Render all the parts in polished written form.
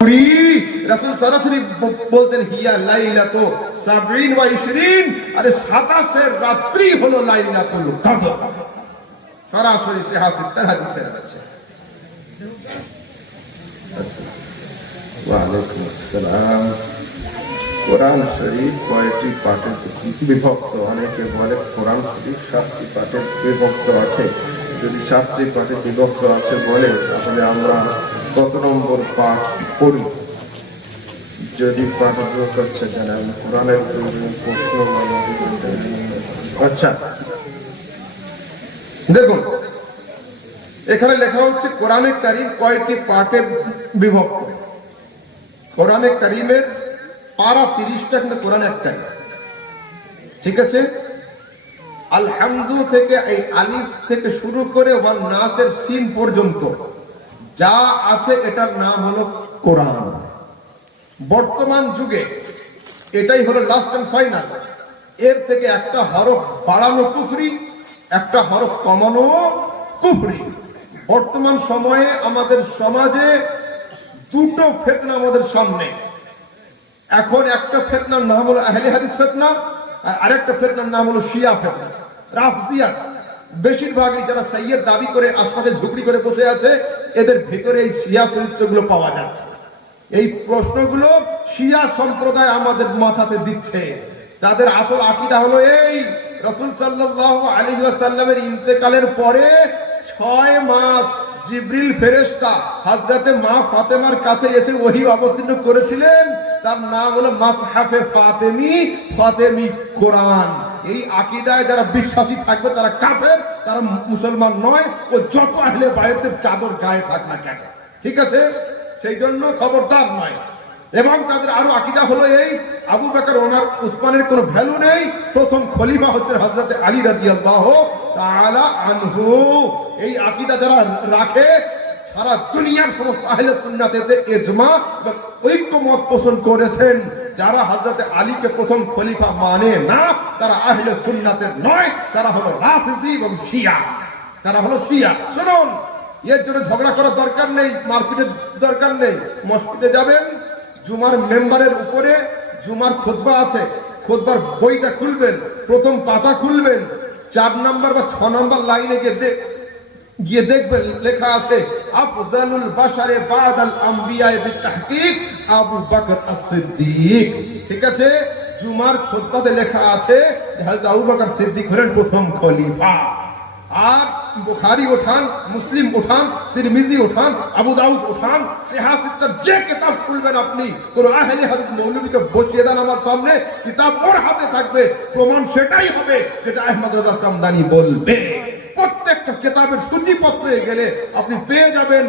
রাসূল সরাসরি বলতেন হিয়া লাইলাতু 70 ওয়া 20, আরে 27 রাত্রি হলো লাইলাতুল কদর। সরাসরি সিহাসিত্তার হাদিসে আছে। ওয়া আলাইকুম আসসালাম। কোরআন শরীফ কয়টি পাঠে বিভক্ত? অনেকে বলে কোরআন শরীফ 7টি পাঠে বিভক্ত আছে। যদি 7টি পাঠে বিভক্ত আছে বলে তাহলে আমরা কত নম্বর পাঠ পড়ি? যদি পাঠ বিভক্ত হচ্ছে জানেন কোরআনের প্রশ্ন। আচ্ছা দেখুন, এখানে লেখা হচ্ছে কোরআনে কারীম কয়টি পাঠে বিভক্ত। কোরআনে কারীমের পারা 30টা, কিন্তু কোরআন একটাই। ঠিক আছে, আলহামদু থেকে এই আলিফ থেকে শুরু করে ওয়ান নাসের সিন পর্যন্ত যা আছে এটার নাম হলো কোরআন। বর্তমান যুগে এটাই হলো লাস্ট এন্ড ফাইনাল। এর থেকে একটা হরফ বাড়ানো কুফরি, একটা হরফ কমানো কুফরি। বর্তমান সময়ে আমাদের সমাজে দুটো ফিতনা আমাদের সামনে। এখন একটা ফিতনার নাম হলো আহলে হাদিস ফিতনা, আর আরেকটা ফিতনার নাম হলো শিয়া ফিতনা, রাফজিয়াত। বেশিরভাগই যারা সাইয়্যেদ দাবি করে আশপাশে ঝুপড়ি করে বসে আছে, এদের ভিতরে এই শিয়া চরিত্রগুলো পাওয়া যাচ্ছে। এই প্রশ্নগুলো শিয়া সম্প্রদায় আমাদের মাথাতে দিচ্ছে। তাদের আসল আকীদা হলো এই, রাসূল সাল্লাল্লাহু আলাইহি ওয়াসাল্লামের ইন্তেকালের পরে 6 মাস জিবরিল ফেরেশতা হযরতে মা ফাতেমার কাছে এসে ওহী অবতীর্ণ করেছিলেন। তার নাম হলো মাসহাফে ফাতেমি, ফাতেমি কোরআন। এই আকীদায় যারা বিশ্বাসী থাকবে তারা কাফের, তারা মুসলমান নয়। ও যত আহলে বাইতের চাদর গায়ে থাক না কেন, ঠিক আছে, সেই জন্য খবরদার নয়। এবং তাদের আরো আকীদা হলো এই, আবু বকর, ওমর, উসমানের কোনো ভ্যালু নেই। প্রথম খলিফা হচ্ছে হযরত আলী রাদিয়াল্লাহু তাআলা আনহু। এই আকীদা যারা রাখে, সারা দুনিয়ার সমস্ত আহলে সুন্নাতে ইজমা এবং ঐক্যমত পোষণ করেছেন। যারা হযরত আলীকে প্রথম খলিফা মানে না, তারা আহলে সুন্নাতের নয়, তারা হলো রাফিজি এবং শিয়া। তারা হলো শিয়া। শুনুন, এর জন্য ঝগড়া করার দরকার নেই, মারপিটের দরকার নেই। মসজিদে যাবেন, জুমার মেম্বারের উপরে জুমার খুতবা আছে, খুতবার বইটা খুলবেন, প্রথম পাতা খুলবেন, 4 নাম্বার বা 6 নাম্বার লাইনে গিয়ে দেখবেন লেখা আছে আফদালুল বাশারে বাদাল আম্বিয়া বিতাহকিক আবু বকর as-সিদ্দিক। ঠিক আছে, জুমার খুতবাতে লেখা আছে হযরত আবু বকর সিদ্দিক হলেন প্রথম খলিফা। আর বুখারী উঠান, মুসলিম উঠান, তিরমিজি উঠান, আবু দাউদ উঠান, সিহাসিত্তার যে কিতাব খুলবেন আপনি, কোন আহলে হাদিস মৌলবীকে বসিয়ে দেন আমার সামনে, কিতাব ওর হাতে থাকবে, প্রমাণ সেটাই হবে যেটা আহমদ রাজা সামদানি বলবে। প্রত্যেকটা কিতাবের সূচিপত্রে গেলে আপনি পেয়ে যাবেন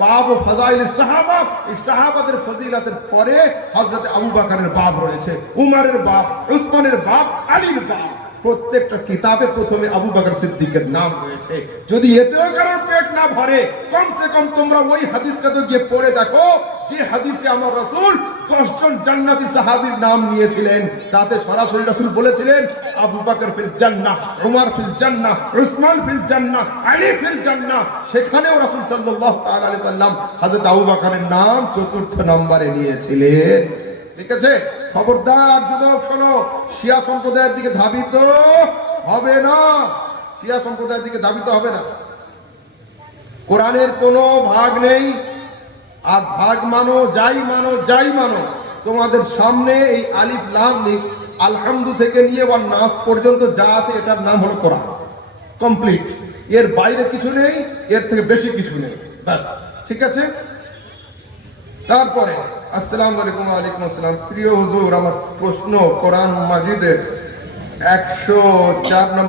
বাব ফাযাইল সাহাবা। এই সাহাবাদের ফজিলতের পরে হযরত আবু বকরের বাব রয়েছে, উমরের বাব, উসমানের বাব, আলীর বাব। প্রত্যেকটা কিতাবে প্রথমে আবু বকর সিদ্দিকের নাম রয়েছে। যদি এতেও কারোর পেট না ভরে, কমসে কম তোমরা ওই হাদিসটা তো গিয়ে পড়ে দেখো, যে হাদিসে আমার রাসূল 10 জন জান্নাতি সাহাবীর নাম নিয়েছিলেন। তাতে সরাসরি রাসূল বলেছিলেন আবু বকর ফিল জান্নাহ, উমর ফিল জান্নাহ, উসমান ফিল জান্নাহ, আলী ফিল জান্নাহ। সেখানেও রাসূল সাল্লাল্লাহু তাআলা আলাইহি সাল্লাম হযরত আবু বকরের নাম 4র্থ নম্বরে নিয়েছিলেন। ঠিক আছে, খবরদার যুবক শোনো, শিয়া সম্প্রদায়ের দিকে ধাবিত হবে না, শিয়া সম্প্রদায়ের দিকে ধাবিত হবে না। কোরআনের কোনো ভাগ নেই, আর ভাগ মানো, যাই মানো, যাই মানো, তোমাদের সামনে এই আলিফ লাম মিম আলহামদু থেকে নিয়ে ওয়ান নাস পর্যন্ত যা আছে এটার নাম হলো কোরআন, কমপ্লিট। এর বাইরে কিছু নেই, এর থেকে বেশি কিছু নেই, ব্যাস। ঠিক আছে, তারপরে আসসালামু আলাইকুম। ওয়ালাইকুম আসসালাম। প্রিয় হুজুর, আমার প্রশ্ন, কোরআন মাজিদের 104 নম্বর